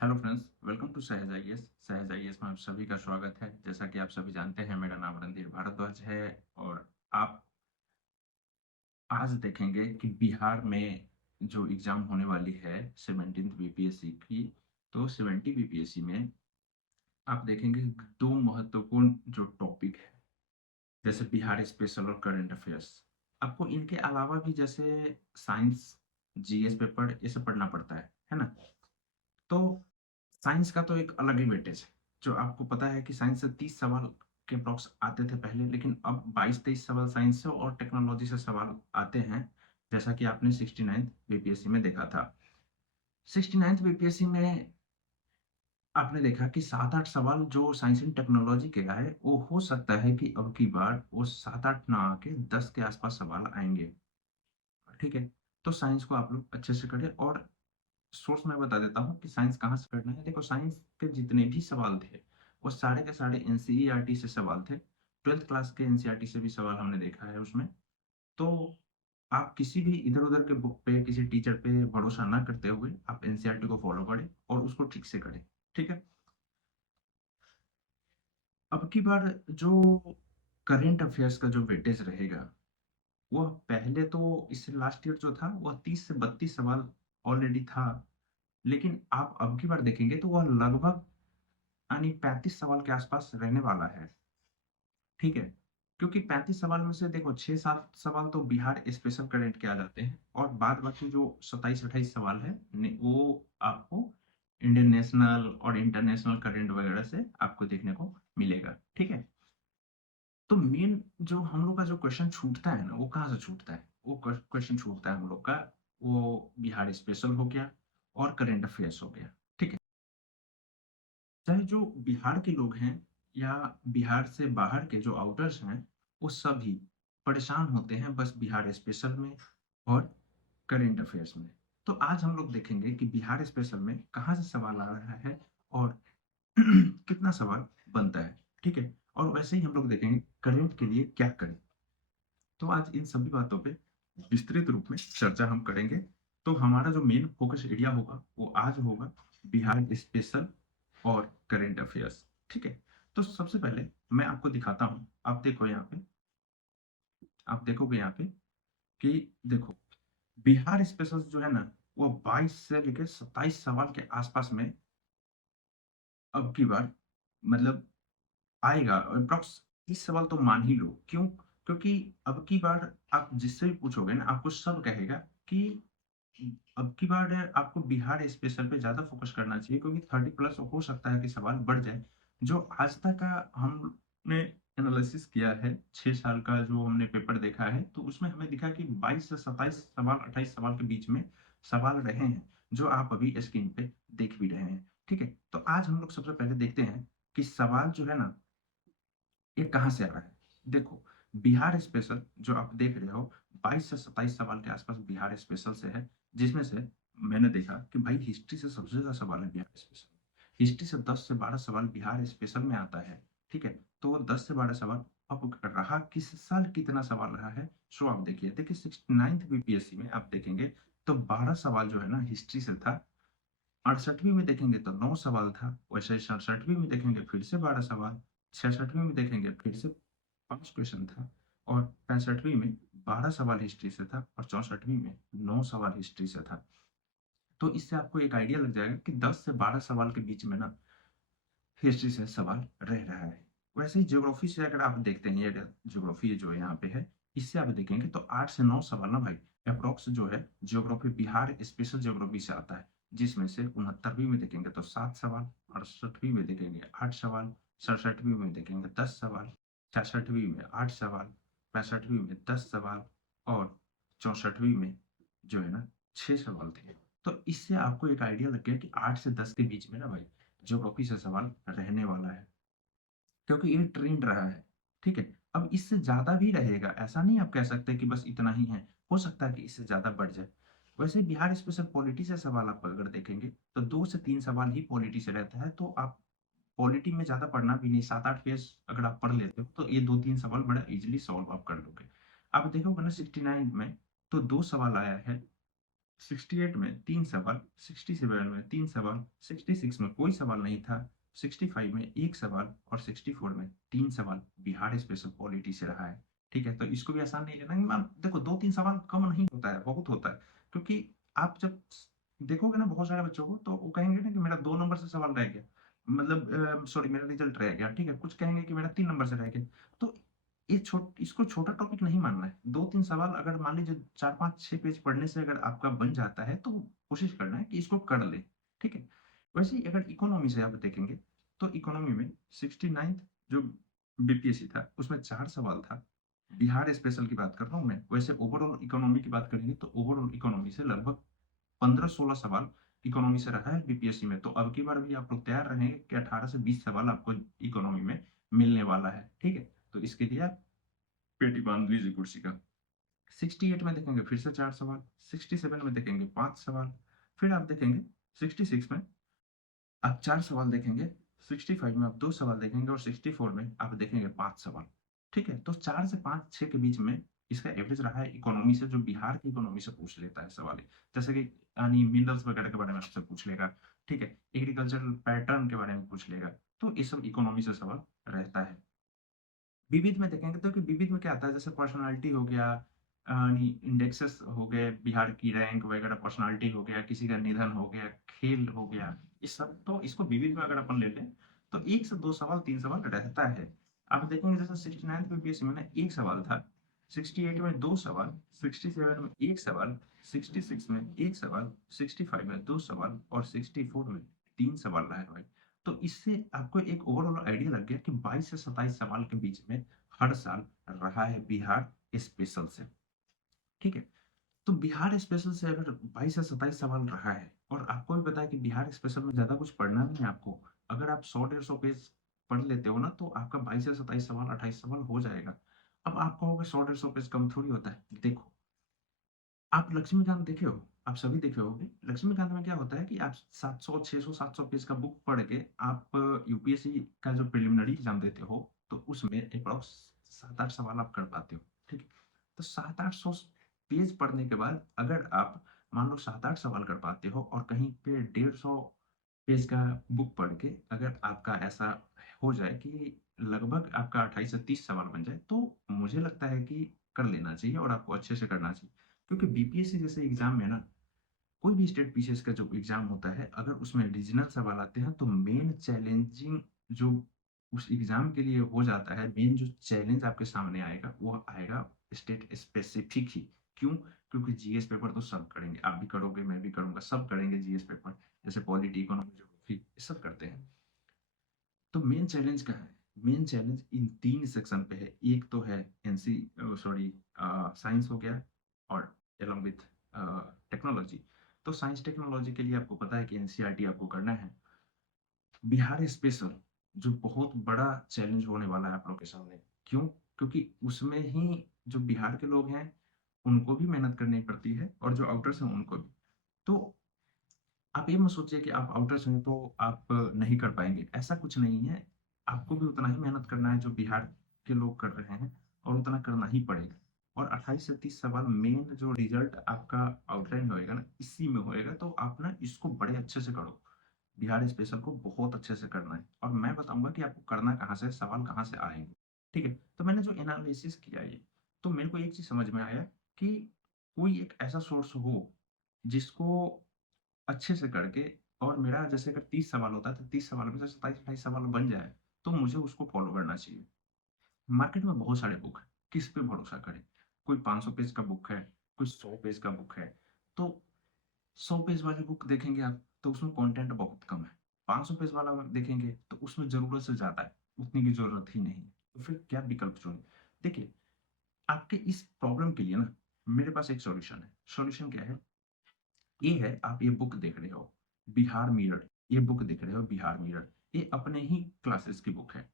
Hello friends, welcome to सहज IAS. सहज IAS में आप सभी का स्वागत है। जैसा कि आप सभी जानते हैं, मेरा नाम रणधीर भारद्वाज है और आप आज देखेंगे कि बिहार में जो एग्जाम होने वाली है 17th बीपीएससी की। तो 70 बीपीएससी में आप देखेंगे दो महत्वपूर्ण जो टॉपिक है, जैसे बिहार स्पेशल और करंट अफेयर्स। आपको इनके अलावा भी जैसे साइंस, जीएस पेपर ये सब पढ़ना पड़ता है ना। तो साइंस का तो एक अलग ही वेटेज है। जो आपको पता है कि साइंस से 30 सवाल के अप्रॉक्स आते थे पहले, लेकिन अब 22-23 सवाल साइंस से और टेक्नोलॉजी से सवाल आते हैं, जैसा कि आपने 69th बीपीएससी में देखा था। 69th बीपीएससी में आपने देखा कि 7-8 सवाल जो साइंस एंड टेक्नोलॉजी के आए, वो हो सकता है कि अब की बार वो 7-8 ना आके 10 के आसपास सवाल आएंगे। ठीक है, तो साइंस को आप लोग अच्छे से करें। और सोर्स मैं बता देता हूँ कि साइंस कहाँ से करना है। देखो, साइंस के जितने भी सवाल थे वो सारे के सारे एनसीईआरटी से सवाल थे। 12th क्लास के एनसीईआरटी से भी सवाल हमने देखा है उसमें। तो आप किसी भी इधर उधर के बुक पे, किसी टीचर पे भरोसा ना करते हुए आप एनसीईआरटी को फॉलो करें और उसको ठीक से करें। ठीक है। अब की बार जो करेंट अफेयर्स का जो वेटेज रहेगा, वह पहले तो इससे लास्ट ईयर जो था वह 30 से 32 सवाल ऑलरेडी था। लेकिन आप अब की बार देखेंगे तो वह लगभग यानी 35 सवाल के आसपास रहने वाला है। ठीक है, क्योंकि 35 सवाल में से देखो 6-7 सवाल तो बिहार स्पेशल करंट के आ जाते हैं और बाद बाकी जो 27-28 सवाल है वो आपको इंडियन नेशनल और इंटरनेशनल करंट वगैरह से आपको देखने को मिलेगा। ठीक है, तो मेन जो हम लोग का जो क्वेश्चन छूटता है ना, वो कहाँ से छूटता है? वो क्वेश्चन छूटता है हम लोग का, वो बिहार स्पेशल हो गया और करंट अफेयर्स हो गया। ठीक है, चाहे जो बिहार के लोग हैं या बिहार से बाहर के जो आउटर्स हैं, वो सभी परेशान होते हैं बस बिहार स्पेशल में और करंट अफेयर्स में। तो आज हम लोग देखेंगे कि बिहार स्पेशल में कहाँ से सवाल आ रहा है और कितना सवाल बनता है। ठीक है, और वैसे ही हम लोग देखेंगे करंट के लिए क्या करें। तो आज इन सभी बातों पे विस्तृत रूप में चर्चा हम करेंगे। तो हमारा जो मेन फोकस एरिया होगा वो आज होगा बिहार स्पेशल और करंट अफेयर्स। ठीक है, तो सबसे पहले मैं आपको दिखाता हूँ। आप देखो यहाँ पे, आप देखोगे यहाँ पे कि देखो, बिहार स्पेशल जो है ना, वो 22 से लेकर 27 सवाल के आसपास में अब की बार मतलब आएगा। अप्रॉक्स 30 सवाल तो मान ही लो। क्यों? क्योंकि अब की बार आप जिससे भी पूछोगे ना, आपको सब कहेगा कि अब की बार आपको बिहार स्पेशल पे ज़्यादा फोकस करना चाहिए, क्योंकि 30 प्लस हो सकता है कि सवाल बढ़ जाए। जो आज तक का हमने एनालिसिस किया है, 6 साल का जो हमने पेपर देखा है, तो उसमें हमें दिखा कि 22 से 27 सवाल, 28 सवाल के बीच में सवाल रहे हैं, जो आप अभी स्क्रीन पे देख भी रहे हैं। ठीक है, तो आज हम लोग सबसे पहले देखते हैं कि सवाल जो है ना, ये कहाँ से आ रहा है। देखो, बिहार स्पेशल जो आप देख रहे हो, 22 से 27 सवाल के आसपास बिहार स्पेशल से है, जिसमें से मैंने देखा कि भाई हिस्ट्री से सबसे ज्यादा सवाल है बिहार स्पेशल। हिस्ट्री से 10 से 12 सवाल बिहार स्पेशल में आता है। ठीक है, तो 10 से 12 सवाल। अब रहा किस साल कितना सवाल रहा है, सो आप देखिए 69th बीपीएससी में आप देखेंगे तो 12 सवाल जो है ना हिस्ट्री से था। 68वीं में देखेंगे तो 9 सवाल था। वैसे ही 67वीं में देखेंगे फिर से 12 सवाल। 66वीं में देखेंगे फिर से 5 क्वेश्चन था। और 65वीं में 12 सवाल हिस्ट्री से था और 64वीं में 9 सवाल हिस्ट्री से था। तो इससे आपको एक आइडिया लग जाएगा कि 10 से 12 सवाल के बीच में ना हिस्ट्री से सवाल रह रहा है। वैसे ही ज्योग्राफी से अगर आप देखते हैं, ये ज्योग्राफी जो यहाँ पे है, इससे आप देखेंगे तो 8 से 9 सवाल ना भाई अप्रोक्स जो है ज्योग्राफी बिहार स्पेशल ज्योग्राफी से आता है। जिसमें से 69वीं में देखेंगे तो 7 सवाल, 68वीं में देखेंगे 8 सवाल, 67वीं में देखेंगे 10 सवाल, 66वीं में 8 सवाल, 65वीं में 10 सवाल और 64वीं में जो है ना 6 सवाल थे। तो इससे आपको एक आइडिया लग गया कि 8 से 10 के बीच में ना भाई ज्योग्राफी से सवाल रहने वाला है, क्योंकि ये ट्रेंड रहा है। ठीक है, अब इससे ज्यादा भी रहेगा, ऐसा नहीं आप कह सकते कि बस इतना ही है। हो सकता है कि इससे ज्यादा बढ़ जाए। वैसे बिहार स्पेशल पॉलिटी से सवाल आप अगर देखेंगे तो 2 से 3 सवाल ही पॉलिटी से रहता है। तो आप पॉलिटी में ज्यादा पढ़ना भी नहीं, 7-8 पेज अगर आप पढ़ लेते हो तो ये 2-3 सवाल बड़ा इजिली सॉल्व आप कर लोगे। आप देखोगे ना 69 में तो 2 सवाल आया है 68 में 3 सवाल, 67 में 3 सवाल, 66 में कोई सवाल नहीं था, 65 में 1 सवाल और 64 में 3 सवाल बिहार स्पेशल पॉलिटी से रहा है। ठीक है? तो इसको भी आसान नहीं लेना कि मैम देखो 2-3 सवाल कम नहीं होता है, बहुत होता है। क्योंकि आप जब देखोगे ना बहुत सारे बच्चों को तो वो कहेंगे ना कि मेरा 2 नंबर से सवाल रह गया। मतलब सॉरी मेरा रिजल्ट रह गया, ठीक है? कुछ कहेंगे कि मेरा 3 नंबर से रह गया। तो इसको छोटा टॉपिक नहीं मानना है। 2-3 सवाल अगर मान लीजिए 4-5-6 पेज पढ़ने से अगर आपका बन जाता है, तो कोशिश करना है कि इसको कर लें, ठीक है? वैसे ही अगर इकोनॉमी से आप देखेंगे, तो इकोनॉमी में 69th जो बीपीएससी था, उसमें 4 सवाल था। बिहार स्पेशल की बात कर रहा हूँ मैं। वैसे ओवरऑल इकोनॉमी की बात करेंगे, तो ओवरऑल इकोनॉमी से लगभग 15-16 सवाल इकोनॉमी से रहा है बीपीएससी में। तो अब की बार भी आप लोग तैयार रहेंगे कि 18 से 20 सवाल आपको इकोनॉमी में मिलने वाला है, ठीक है? तो इसके लिए आप पेटी बांध लीजिए कुर्सी का। 68 में देखेंगे फिर से 4 सवाल, 67 में देखेंगे 5 सवाल, फिर आप देखेंगे 66 में आप 4 सवाल देखेंगे, 65 में आप 2 सवाल देखेंगे और 64 में आप देखेंगे 5 सवाल। ठीक है? तो 4 से 5, 6 के बीच में इसका एवरेज रहा है इकोनॉमी से, जो बिहार की इकोनॉमी से पूछ लेता है सवाल। जैसे कि यानी मिनरल्स वगैरह के बारे में आपसे पूछ लेगा, ठीक है? एग्रीकल्चरल पैटर्न के बारे में पूछ लेगा, तो ये सब इकोनॉमी से सवाल रहता है। विविध में देखेंगे तो कि विविध में क्या आता है, जैसे पर्सनालिटी हो गया, इंडेक्सेस हो गए, बिहार की रैंक वगैरह, पर्सनालिटी हो गया, किसी का निधन हो गया, खेल हो गया, इस सब तो इसको विविध में अगर अपन ले लें तो 1 से 2 सवाल 3 सवाल रहता है। आप देखेंगे जैसे 69th बीपीएससी में ना 1 सवाल था, 68 में 2 सवाल, 67 में 1 सवाल, 66 में 1 सवाल, 65 में 2 सवाल और 64 में 3 सवाल रहा है भाई। तो इससे आपको एक ओवरऑल आइडिया लग गया कि 22 से 27 सवाल के बीच में हर साल रहा है बिहार स्पेशल से, ठीक है? तो बिहार स्पेशल से अगर 22 से 27 सवाल रहा है और आपको भी पता है कि बिहार स्पेशल में ज़्यादा कुछ पढ़ना नहीं है आपको। अगर आप 100-150 पेज पढ़ लेते हो ना, तो आपका 22 से 27 सवाल, 28 सवाल हो जाएगा। अब आप कहोगे 100-150 पेज कम थोड़ी होता है। देखो, आप लक्ष्मीकांत देखे हो? आप सभी देखे होंगे। लक्ष्मीकांत में क्या होता है कि आप 700, 600, 700 पेज का बुक पढ़ के आप यूपीएससी का जो प्रिलिमिनरी एग्ज़ाम देते हो, तो उसमें एप्रॉक्स 7-8 सवाल आप कर पाते हो, ठीक है? तो 700-800 पेज पढ़ने के बाद अगर आप मान लो 7-8 सवाल कर पाते हो और कहीं पे 150 पेज का बुक पढ़ के अगर आपका ऐसा हो जाए कि लगभग आपका 28 से 30 सवाल बन जाए, तो मुझे लगता है कि कर लेना चाहिए और आपको अच्छे से करना चाहिए। क्योंकि बीपीएससी जैसे एग्जाम में ना, कोई भी स्टेट पीसीएस का जो एग्जाम होता है, अगर उसमें रीजनल सवाल आते हैं तो मेन चैलेंजिंग जो उस एग्जाम के लिए हो जाता है, मेन जो चैलेंज आपके सामने आएगा वो आएगा स्टेट स्पेसिफिक ही। क्यों? क्योंकि जीएस पेपर तो सब करेंगे, आप भी करोगे, मैं भी करूंगा, सब करेंगे जीएस पेपर। जैसे पॉलिटी, इकोनॉमी, ज्योग्राफी, ये सब करते हैं। तो मेन चैलेंज कहाँ है? मेन चैलेंज इन 3 सेक्शन पे है। एक तो है एनसी सॉरी साइंस हो गया और अलोंग विथ टेक्नोलॉजी। तो साइंस टेक्नोलॉजी के लिए आपको पता है कि एनसीईआरटी आपको करना है। बिहार स्पेशल जो बहुत बड़ा चैलेंज होने वाला है आप लोग के सामने। क्यों? क्योंकि उसमें ही जो बिहार के लोग हैं, उनको भी मेहनत करनी पड़ती है और जो आउटर्स हैं उनको भी। तो आप ये मत सोचिए कि आप आउटर्स हैं तो आप नहीं कर पाएँगे, ऐसा कुछ नहीं है। आपको भी उतना ही मेहनत करना है जो बिहार के लोग कर रहे हैं और उतना करना ही पड़ेगा। और 28 से 30 सवाल मेन जो रिज़ल्ट आपका आउटलाइन होएगा ना, इसी में होएगा, तो आप ना इसको बड़े अच्छे से करो। बिहार स्पेशल को बहुत अच्छे से करना है और मैं बताऊँगा कि आपको करना कहाँ से है, सवाल कहाँ से आएँगे, ठीक है? तो मैंने जो एनालिसिस किया ये, तो मेरे को एक चीज़ समझ में आया कि कोई एक ऐसा सोर्स हो, जिसको अच्छे से करके और मेरा जैसे अगर 30 सवाल होता है, तो 30 सवाल में से 27-28 सवाल बन जाए, तो मुझे उसको फ़ॉलो करना चाहिए। मार्केट में बहुत सारे बुक हैं, किस पे भरोसा करें? कोई 500 पेज का बुक है, कोई 100 पेज का बुक है। तो 100 पेज वाली बुक देखेंगे आप, तो उसमें कंटेंट बहुत कम है। 500 पेज वाला अगर देखेंगे, तो उसमें ज़रूरत से ज़्यादा है, उतनी की ज़रूरत ही नहीं है। तो फिर क्या विकल्प चुनें? देखिए, आपके इस प्रॉब्लम के लिए ना, मेरे पास एक सॉल्यूशन है। सॉल्यूशन क्या है? ये है, आप ये बुक देख रहे हो, बिहार मिरर, ये बुक देख रहे हो बिहार मिरर, ये अपने ही क्लासेस की बुक है,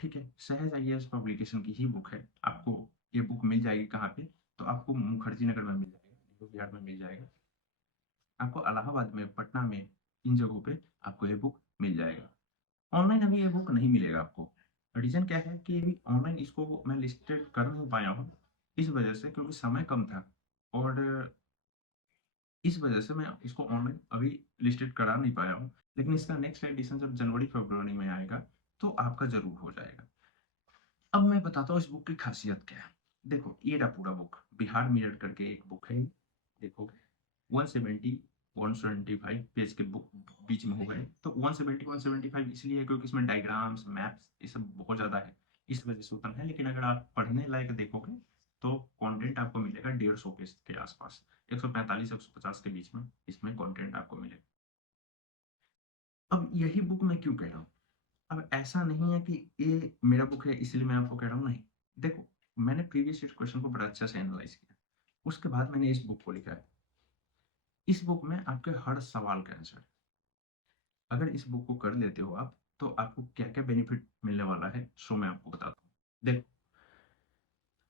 ठीक है? सहज आईएएस पब्लिकेशन की ही बुक है। आपको ये बुक मिल जाएगी कहाँ पे? तो आपको मुखर्जी नगर में मिल जाएगा, नेहरू बिहार में मिल जाएगा, आपको इलाहाबाद में, पटना में, इन जगहों पे आपको ये बुक मिल जाएगा। ऑनलाइन अभी ये बुक नहीं मिलेगा आपको। रीज़न क्या है कि अभी ऑनलाइन इसको मैं लिस्टेड कर नहीं पाया हूँ, इस वजह से क्योंकि समय कम था और इस वजह से मैं इसको ऑनलाइन अभी लिस्टेड करा नहीं पाया हूँ, लेकिन इसका नेक्स्ट एडिशन जब जनवरी-फरवरी में आएगा, तो आपका ज़रूर हो जाएगा। अब मैं बताता हूँ इस बुक की खासियत क्या है। देखो, ये रहा पूरा बुक, बिहार मिरर करके एक बुक है ये, देखोगे 170 175 पेज के बुक बीच में हो गए। तो 170 175 इसलिए है क्योंकि इसमें डायग्राम्स, मैप्स ये सब बहुत ज़्यादा है, इस वजह से उतना है। लेकिन अगर आप पढ़ने लायक देखोगे, तो कंटेंट आपको मिलेगा 150 पेज के आसपास, 145-150 के बीच में इसमें कंटेंट आपको मिलेगा। अब यही बुक मैं क्यों कह रहा हूँ? अब ऐसा नहीं है कि ये मेरा बुक है इसलिए मैं आपको कह रहा हूँ, नहीं। देखो, मैंने प्रीवियस ईयर क्वेश्चन को बड़ा अच्छा से एनालाइज़ किया। उसके बाद मैंने इस बुक को लिखा है। इस बुक में आपके हर सवाल का आंसर है। अगर इस बुक को कर लेते हो आप, तो आपको क्या-क्या बेनिफिट मिलने वाला है, सो मैं आपको बताता हूँ। देखो,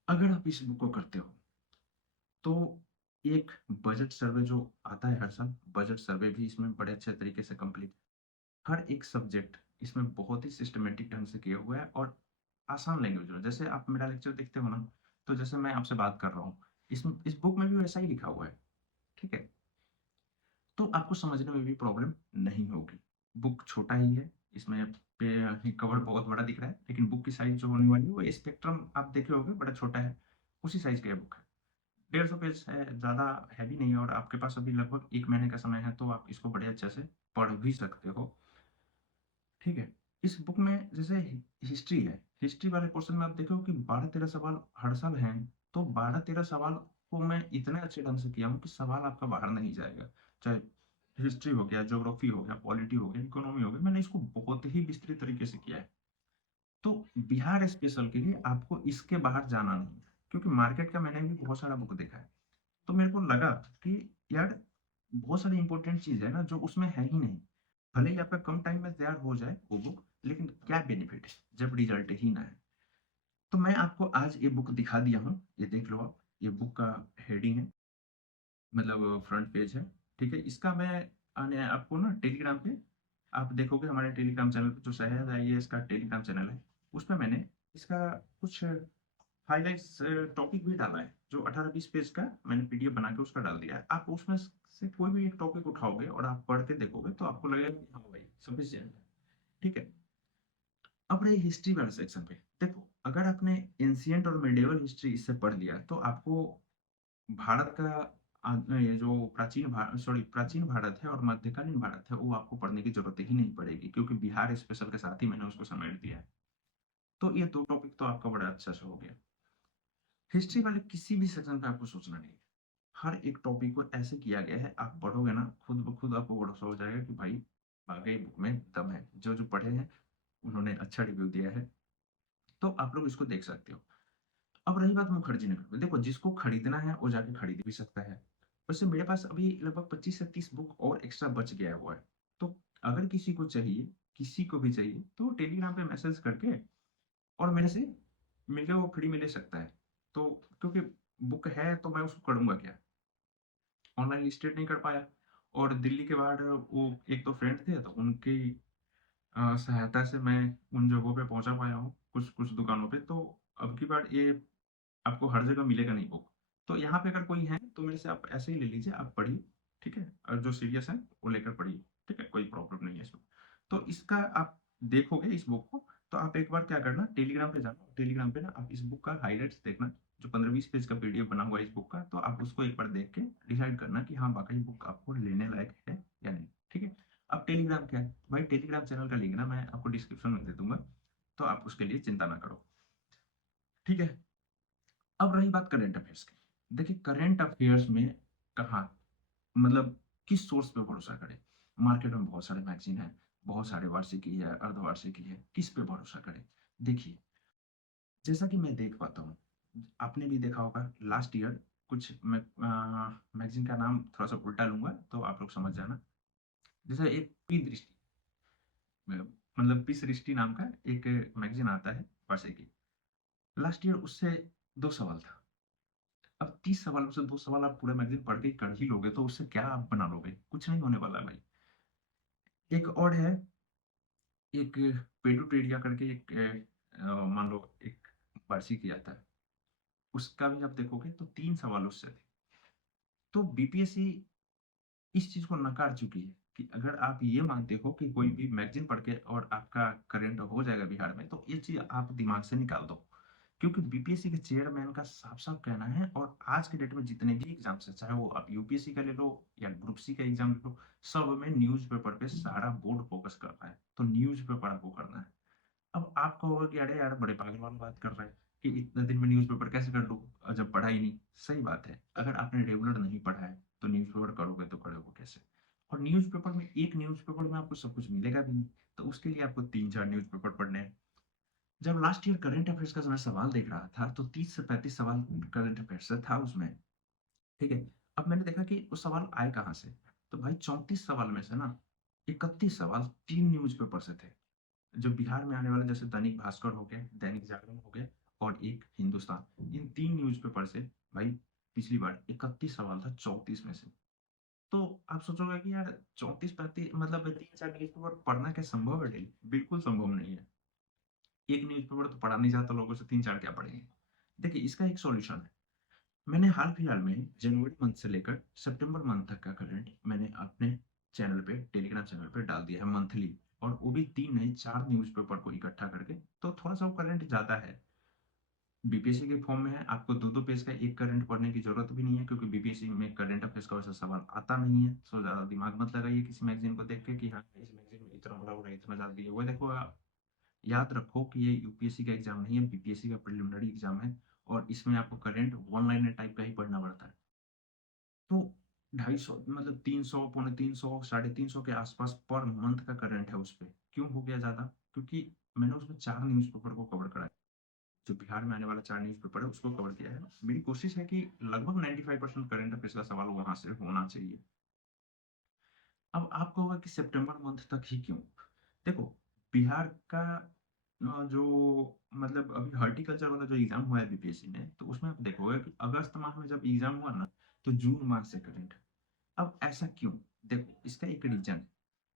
अगर आप इस बुक को करते हो, तो एक बजट सर्वे जो आता है हर साल, बजट सर्वे भी इसमें बड़े अच्छे तरीके से कंप्लीट, हर एक सब्जेक्ट इसमें बहुत ही सिस्टमैटिक ढंग से किया हुआ है और आसान लैंग्वेज में। जैसे आप मेरा लेक्चर देखते हो ना, तो जैसे मैं आपसे बात कर रहा हूँ, इस बुक में भी वैसा ही लिखा हुआ है, ठीक है? तो आपको समझने में भी प्रॉब्लम नहीं होगी। बुक छोटा ही है, इसमें पे कवर बहुत बड़ा दिख रहा है, लेकिन बुक की साइज़ जो होने वाली है, वो स्पेक्ट्रम आप देखे होंगे बड़ा छोटा है, उसी साइज़ का ये बुक है। 150 पेज है, ज़्यादा हैवी नहीं है और आपके पास अभी लगभग 1 महीने का समय है, तो आप इसको बड़े अच्छे से पढ़ भी सकते हो। ठीक है? इस बुक में जैसे हिस्ट्री है, हिस्ट्री वाले पोर्शन में आप देखोगे कि 12-13 सवाल हर साल हैं, तो 12-13 सवाल को मैं इतने अच्छे ढंग से किया हूँ कि सवाल आपका बाहर नहीं जाएगा। चाहे हिस्ट्री हो गया, ज्योग्राफी हो गया, पॉलिटी हो गया, इकोनॉमी हो गया, मैंने इसको बहुत ही विस्तृत तरीके से किया है। तो बिहार स्पेशल के लिए आपको इसके बाहर जाना नहीं है, क्योंकि मार्केट का मैंने भी बहुत सारा बुक देखा है। तो मेरे को लगा कि यार, बहुत सारी इंपॉर्टेंट चीज़ है ना जो उसमें है ही नहीं। भले ही आपका कम टाइम में तैयार हो जाए वो बुक, लेकिन क्या बेनिफिट है जब रिजल्ट ही ना है। तो मैं आपको आज ये बुक दिखा दिया हूँ, ये देख लो आप। ये बुक का हेडिंग है, मतलब फ्रंट पेज है, ठीक है? इसका मैं आपको ना टेलीग्राम पे आप देखोगे, हमारे टेलीग्राम चैनल पे जो शहर आईएएस का टेलीग्राम चैनल है, उसमें मैंने इसका कुछ हाइलाइट्स टॉपिक भी डाला है, जो 18-20 पेज का मैंने पीडीएफ बना के उसका डाल दिया है। आप उसमें से कोई भी एक टॉपिक उठाओगे और आप पढ़ के देखोगे, तो आपको लगेगा कि हाँ भाई, सफिशिएंट है, ठीक है? अब रही हिस्ट्री वाले सेक्शन पे, देखो, अगर आपने एंशिएंट और मिडिएवल हिस्ट्री इससे पढ़ लिया, तो आपको भारत का ये जो प्राचीन भारत है और मध्यकालीन भारत है, वो आपको पढ़ने की ज़रूरत ही नहीं पड़ेगी, क्योंकि बिहार स्पेशल के साथ ही मैंने उसको समेट दिया है। तो ये 2 टॉपिक तो आपका बड़ा अच्छा से हो गया। हिस्ट्री वाले किसी भी सेक्शन पे आपको सोचना नहीं है। हर एक टॉपिक को ऐसे किया गया है, आप पढ़ोगे ना, खुद ब खुद आपको भरोसा हो जाएगा कि भाई, वाक़ई बुक में दम है। जो-जो पढ़े हैं, उन्होंने अच्छा रिव्यू दिया है, तो आप लोग इसको देख सकते हो। अब रही बात मुखर्जी नगर पे, देखो, जिसको खरीदना है वो जाके खरीद भी सकता है। वैसे मेरे पास अभी लगभग 25 से 30 बुक और एक्स्ट्रा बच गया हुआ है। तो अगर किसी को भी चाहिए, तो टेलीग्राम पे मैसेज करके और मेरे से मिलके वो फ्री में ले सकता है। तो क्योंकि बुक है, तो मैं उसको करूँगा क्या? ऑनलाइन लिस्टेड नहीं कर पाया, और दिल्ली के बाहर वो एक दो फ्रेंड थे, तो उनकी सहायता से मैं उन जगहों पे पहुँचा पाया हूँ, कुछ-कुछ दुकानों पे। तो अब की बार ये आपको हर जगह मिलेगा नहीं बुक। तो यहाँ पे अगर कोई है, तो मेरे से आप ऐसे ही ले लीजिए, आप पढ़िए, ठीक है? और जो सीरियस है, वो लेकर पढ़िए, ठीक है? कोई प्रॉब्लम नहीं है इसमें। तो इसका आप देखोगे इस बुक को, तो आप एक बार क्या करना, टेलीग्राम पे जाना, टेलीग्राम पे ना आप इस बुक का हाइलाइट्स देखना, जो 15-20 पेज का पीडीएफ बना हुआ है इस बुक का, तो आप उसको एक बार देख के डिसाइड करना कि हाँ, वाक़ई बुक आपको लेने लायक है या नहीं, ठीक है? अब टेलीग्राम क्या है? भाई, टेलीग्राम चैनल का लिंक ना मैं आपको डिस्क्रिप्शन में दे दूँगा, तो आप उसके लिए चिंता ना करो, ठीक है? अब रही बात करंट अफेयर्स की। देखिए, करंट अफेयर्स में कहाँ, मतलब किस सोर्स पे भरोसा करें? मार्केट में बहुत सारे मैगज़ीन हैं, बहुत सारे वार्षिकी है, अर्धवार्षिकी है, किस पे भरोसा करें? देखिए, जैसा कि मैं देख पाता हूँ, आपने भी देखा होगा लास्ट ईयर कुछ मैगज़ीन का नाम थोड़ा-सा उल्टा लूँगा, तो आप लोग समझ जाना। जैसे एक पी दृष्टि, मतलब पी सृष्टि नाम का एक मैगज़ीन आता है, वार्षिकी। लास्ट ईयर उससे 2 सवाल था। अब 30 सवालों से 2 सवाल आप पूरा मैगज़ीन पढ़ के कर ही लोगे, तो उससे क्या आप बना लोगे? कुछ नहीं होने वाला भाई। एक और है, एक पेडुटेरिया करके एक मान लो एक वार्षिकी आता है। उसका भी आप देखोगे तो 3 सवाल उससे थे। तो बीपीएससी इस चीज़ को नकार चुकी है कि अगर आप ये मानते हो कि कोई भी मैगज़ीन पढ़ के और आपका करंट हो जाएगा बिहार में, तो ये चीज़ आप दिमाग से निकाल दो। क्योंकि बीपीएससी के चेयरमैन का साफ-साफ कहना है और आज के डेट में जितने भी एग्ज़ाम्स हैं, चाहे वो आप यूपीएससी का ले लो या ग्रुप सी का एग्ज़ाम ले लो, सब में न्यूज़पेपर पे सारा बोर्ड फ़ोकस कर रहा है। तो न्यूज़पेपर आपको करना है। अब आप कहोगे कि अरे यार बड़े पागल वाली बात कर रहा है कि इतने दिन में न्यूज़पेपर कैसे कर लूँ जब पढ़ा ही नहीं। सही बात है, अगर आपने रेगुलर नहीं पढ़ा है तो न्यूज़पेपर करोगे तो करोगे कैसे? और न्यूज़पेपर में एक न्यूज़पेपर में आपको सब कुछ मिलेगा भी नहीं, तो उसके लिए आपको 3-4 न्यूज़पेपर पढ़ने हैं। जब लास्ट ईयर करंट अफेयर्स का मैं सवाल देख रहा था तो 30 से 35 सवाल करंट अफेयर्स से था उसमें, ठीक है? अब मैंने देखा कि वो सवाल आए कहाँ से? तो भाई 34 सवाल में से ना 31 सवाल 3 न्यूज़पेपर से थे। जो बिहार में आने वाला जैसे दैनिक भास्कर हो गया, दैनिक जागरण हो गया और एक हिंदुस्तान। इन 3 न्यूज़पेपर से भाई पिछली बार 31 सवाल था 34 में से। तो आप सोचोगे कि यार 34-35 मतलब 3-4 न्यूज़पेपर पढ़ना क्या संभव है डेली? बिल्कुल संभव नहीं है। एक न्यूज़पेपर तो पढ़ा नहीं जाता लोगों से 3-4 क्या पढ़ेंगे? देखिए इसका एक सॉल्यूशन है। मैंने हाल-फिलहाल में जनवरी मंथ से लेकर सितंबर मंथ तक का करंट मैंने अपने चैनल पे, टेलीग्राम चैनल पे डाल दिया है मंथली और वो भी 3 नहीं 4 न्यूज़पेपर को इकट्ठा करके, तो थोड़ा-सा वो करंट ज़्यादा है। बीपीएससी के फॉर्म में है, आपको 2-2 पेज का एक करंट पढ़ने की ज़रूरत भी नहीं है क्योंकि बीपीएससी में करंट अफेयर्स का वैसा सवाल आता नहीं है। सो ज़्यादा दिमाग मत लगाइए किसी मैगज़ीन को देख के कि हाँ, इस मैगज़ीन में इतना बड़ा बड़ा इतना ज़्यादा दिया हुआ है। देखो याद रखो कि ये यूपीएससी का एग्ज़ाम नहीं है, बीपीएससी का प्रिलिमिनरी एग्ज़ाम है और इसमें आपको करंट वन लाइनर टाइप का ही पढ़ना पड़ता है। तो 250 मतलब 300 पौने 300 साढ़े 300 के आसपास पर मंथ का करंट है उसपे। क्यों हो गया ज़्यादा? क्योंकि मैंने उसमें 4 न्यूज़पेपर को कवर करा है। जो बिहार में आने वाला 4 न्यूज़पेपर है उसको कवर किया है। मेरी कोशिश है कि लगभग 95% करंट अफेयर्स का सवाल वहाँ से होना चाहिए। अब आप कहोगे कि सितंबर मंथ तक ही क्यों? देखो, बिहार का जो मतलब अभी हॉर्टिकल्चर वाला जो एग्ज़ाम हुआ है बीपीएससी में, तो उसमें आप देखोगे कि अगस्त माह में जब एग्ज़ाम हुआ ना, तो जून माह से करंट अब ऐसा क्यों? देखो, इसका एक रीज़न है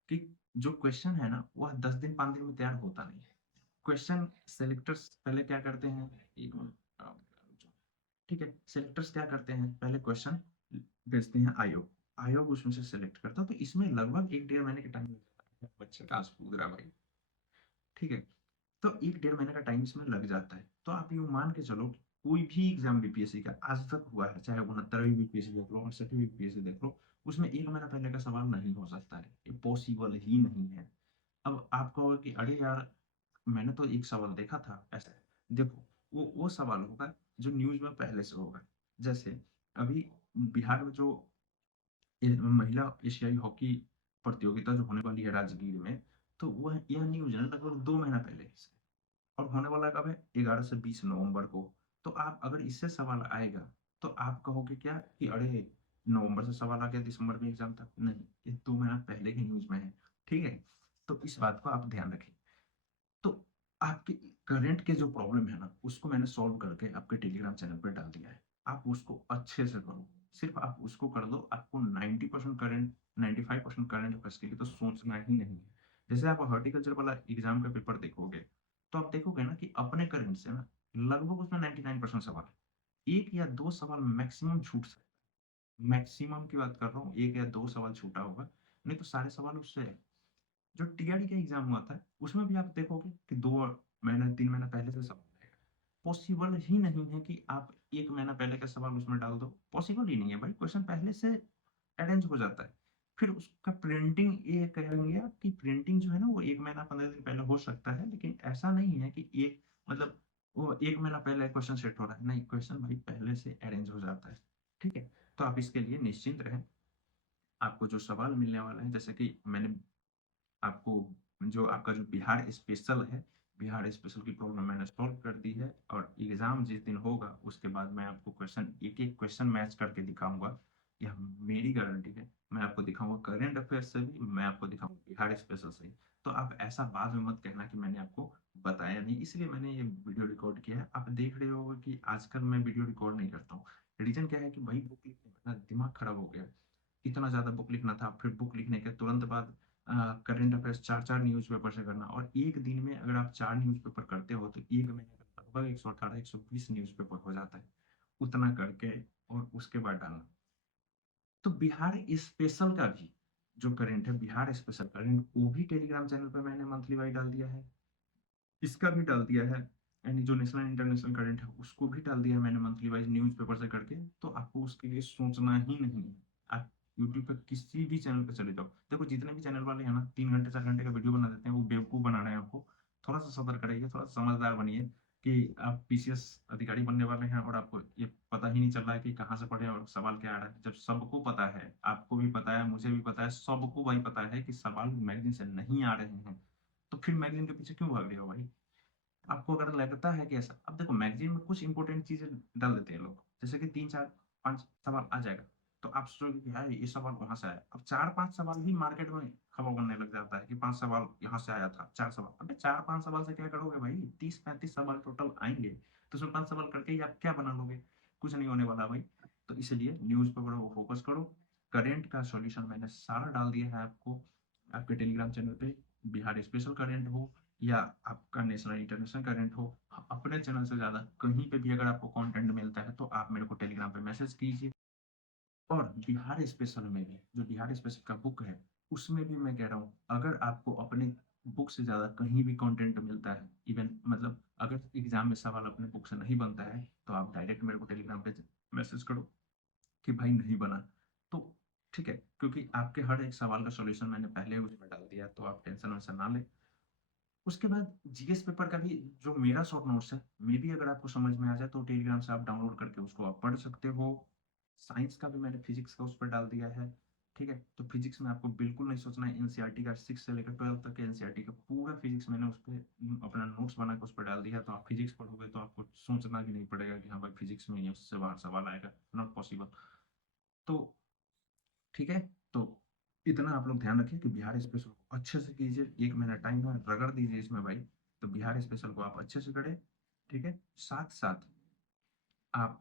कि जो क्वेश्चन है ना, वह 10 दिन 5 दिन में तैयार होता नहीं है। क्वेश्चन सेलेक्टर्स पहले क्या करते हैं, एक मिनट ठीक है, सेलेक्टर्स क्या करते हैं, पहले क्वेश्चन भेजते हैं आयोग, आयोग उसमें से सेलेक्ट करता है, तो इसमें लगभग 1 डेढ़ महीने का टाइम लग जाता है। बच्चे का आँसू कूद रहा है भाई, ठीक है? तो 1 डेढ़ महीने का टाइम इसमें लग जाता है। तो आप यूँ मान के चलो कि कोई भी एग्ज़ाम बीपीएससी का आज तक हुआ है, चाहे 69वीं बीपीएससी देख लो, 68वीं बीपीएससी देख लो, उसमें 1 महीना पहले का सवाल नहीं हो सकता है। ये पॉसिबल ही नहीं है। अब आप कहोगे कि अरे यार! मैंने तो एक सवाल देखा था ऐसे। देखो, वो सवाल होगा जो न्यूज़ में पहले से होगा। जैसे अभी बिहार में जो महिला एशियाई हॉकी प्रतियोगिता जो होने वाली है राजगीर में, तो वह यह न्यूज़ है लगभग 2 महीना पहले से और होने वाला कब है? 11 से 20 नवंबर को। तो आप अगर इससे सवाल आएगा, तो आप कहोगे क्या कि अरे! नवंबर से सवाल आ गया दिसंबर में एग्ज़ाम था। नहीं, ये 2 महीना पहले की न्यूज़ में है। ठीक है? तो इस बात को आप ध्यान रखें। तो आपके करंट के जो प्रॉब्लम है ना, उसको मैंने सॉल्व करके आपके टेलीग्राम चैनल पे डाल दिया है। आप उसको अच्छे से करो। सिर्फ़ आप उसको कर दो, आपको 90% करंट 95% करंट अफेयर्स के लिए तो सोचना ही नहीं है। जैसे आप हॉर्टिकल्चर वाला एग्ज़ाम का पेपर देखोगे, तो आप देखोगे ना कि अपने करंट से ना लगभग उसमें 99% सवाल है। 1 या 2 सवाल मैक्सिमम छूट सकता है। मैक्सिमम की बात कर रहा हूँ, 1 या 2 सवाल छूटा होगा, नहीं तो सारे सवाल उससे है। जो टीआरई का एग्ज़ाम हुआ था, उसमें भी आप देखोगे कि 2 महीना 3 महीना पहले से सवाल आएगा। पॉसिबल ही नहीं है कि आप 1 महीना पहले का सवाल उसमें डाल दो, पॉसिबल ही नहीं है भाई, क्वेश्चन पहले से अरेंज हो जाता है। फिर उसका प्रिंटिंग ये कहेंगे आप कि प्रिंटिंग जो है ना वो 1 महीना 15 दिन पहले हो सकता है, लेकिन ऐसा नहीं है कि एक मतलब वो 1 महीना पहले क्वेश्चन सेट हो रहा है, नहीं क्वेश्चन भाई पहले से अरेंज हो जाता है। ठीक है? तो आप इसके लिए निश्चिंत रहें, आपको जो सवाल मिलने वाला है जैसे कि मैंने आपको जो आपका जो बिहार स्पेशल है, बिहार स्पेशल की प्रॉब्लम मैंने सॉल्व कर दी है और एग्ज़ाम जिस दिन होगा उसके बाद मैं आपको क्वेश्चन एक-एक क्वेश्चन मैच करके दिखाऊँगा। यह मेरी गारंटी है। मैं आपको दिखाऊँगा करंट अफेयर्स से भी, मैं आपको दिखाऊँगा बिहार स्पेशल से। तो आप ऐसा बाद में मत कहना कि मैंने आपको बताया नहीं, इसलिए मैंने ये वीडियो रिकॉर्ड किया है। आप देख रहे होंगे कि आजकल मैं वीडियो रिकॉर्ड नहीं करता हूँ। रीज़न क्या है कि भाई बुक लिखने में ना दिमाग खराब हो गया है। इतना ज़्यादा बुक लिखना था, फिर बुक लिखने के तुरंत बाद करंट अफेयर्स 4-4 न्यूज़पेपर से करना और 1 दिन में अगर आप 4 न्यूज़पेपर करते हो तो 1 महीने का लगभग 118-120 न्यूज़पेपर हो जाता है। उतना करके और उसके बाद डालना। तो बिहार स्पेशल का भी जो करंट है, बिहार स्पेशल करंट, वो भी टेलीग्राम चैनल पे मैंने मंथली वाइज़ डाल दिया है। इसका भी डाल दिया है, यानी जो नेशनल इंटरनेशनल करंट है उसको भी डाल दिया है मैंने मंथली वाइज न्यूज़पेपर से करके। तो आपको उसके लिए सोचना ही नहीं है। आप यूट्यूब पे किसी भी चैनल पे चले जाओ, देखो जितने भी चैनल वाले हैं ना 3 घंटे 4 घंटे का वीडियो बना देते हैं, वो बेवकूफ़ बना रहे हैं आपको। थोड़ा सा सतर्क रहिए, थोड़ा सा समझदार बनिए कि आप पीसीएस अधिकारी बनने वाले हैं और आपको ये पता ही नहीं चल रहा है कि कहाँ से पढ़े और सवाल क्या आ रहा है। जब सबको पता है, आपको भी पता है, मुझे भी पता है, सबको भाई पता है कि सवाल मैगजीन से नहीं आ रहे हैं, तो फिर मैगजीन के पीछे क्यों भाग रहे हो भाई? आपको अगर लगता है कि ऐसा, अब देखो मैगज़ीन में कुछ इम्पोर्टेंट चीज़ें डाल देते हैं लोग, जैसे कि 3, 4, 5 सवाल आ जाएगा, तो आप सोचोगे कि यार ये सवाल वहाँ से आया। अब 4-5 सवाल ही मार्केट में खबर बनने लग जाता है कि 5 सवाल यहाँ से आया था, 4 सवाल। अबे 4-5 सवाल से क्या करोगे भाई? 30-35 सवाल टोटल आएँगे, तो उसमें 5 सवाल करके ही आप क्या बना लोगे? कुछ नहीं होने वाला भाई। तो इसलिए न्यूज़ पे पढ़ो, फोकस करो। करंट का सॉल्यूशन मैंने सारा डाल दिया है आपको, आपके टेलीग्राम चैनल पे। बिहार स्पेशल करंट हो या आपका नेशनल इंटरनेशनल करंट हो, अपने चैनल से ज़्यादा कहीं पे भी अगर आपको कंटेंट मिलता है तो आप मेरे को टेलीग्राम पे मैसेज कीजिए। और बिहार स्पेशल में भी, जो बिहार स्पेशल का बुक है, उसमें भी मैं कह रहा हूँ, अगर आपको अपने बुक से ज़्यादा कहीं भी कंटेंट मिलता है, इवन मतलब अगर एग्ज़ाम में सवाल अपने बुक से नहीं बनता है, तो आप डायरेक्ट मेरे को टेलीग्राम पे मैसेज करो कि भाई नहीं बना। तो ठीक है, क्योंकि आपके हर एक सवाल का सॉल्यूशन मैंने पहले ही उसमें डाल दिया है, तो आप टेंशन वेंशन ना लें। उसके बाद जीएस पेपर का भी जो मेरा शॉर्ट नोट्स है, मेबी अगर आपको समझ में आ जाए तो टेलीग्राम से आप डाउनलोड करके उसको आप पढ़ सकते हो। साइंस का भी मैंने फिजिक्स का उस पर डाल दिया है, ठीक है? तो फिजिक्स में आपको बिल्कुल नहीं सोचना है, एनसीईआरटी का 6 से लेकर 12 तक के एनसीईआरटी का पूरा फिजिक्स मैंने उस पे अपना नोट्स बना के उस पे डाल दिया है, तो आप फिजिक्स पढ़ोगे तो आपको सोचना भी नहीं पड़ेगा कि हाँ भाई फिजिक्स में ये उससे बाहर सवाल आएगा, नॉट पॉसिबल। तो ठीक है? तो इतना आप लोग ध्यान रखिए कि बिहार स्पेशल को अच्छे से कीजिए, 1 महीना टाइम है, रगड़ दीजिए इसमें भाई। तो बिहार स्पेशल को आप अच्छे से करें, ठीक है? साथ-साथ आप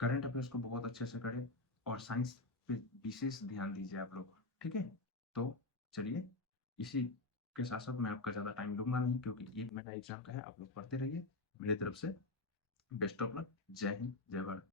करंट अफेयर्स को बहुत अच्छे से करें और साइंस पे विशेष ध्यान दीजिए आप लोग, ठीक है? तो चलिए, इसी के साथ-साथ मैं आपका ज़्यादा टाइम लूँगा नहीं क्योंकि 1 महीना एग्ज़ाम का है, आप लोग पढ़ते रहिए। मेरी तरफ से बेस्ट ऑफ लक। जय हिंद, जय भारत।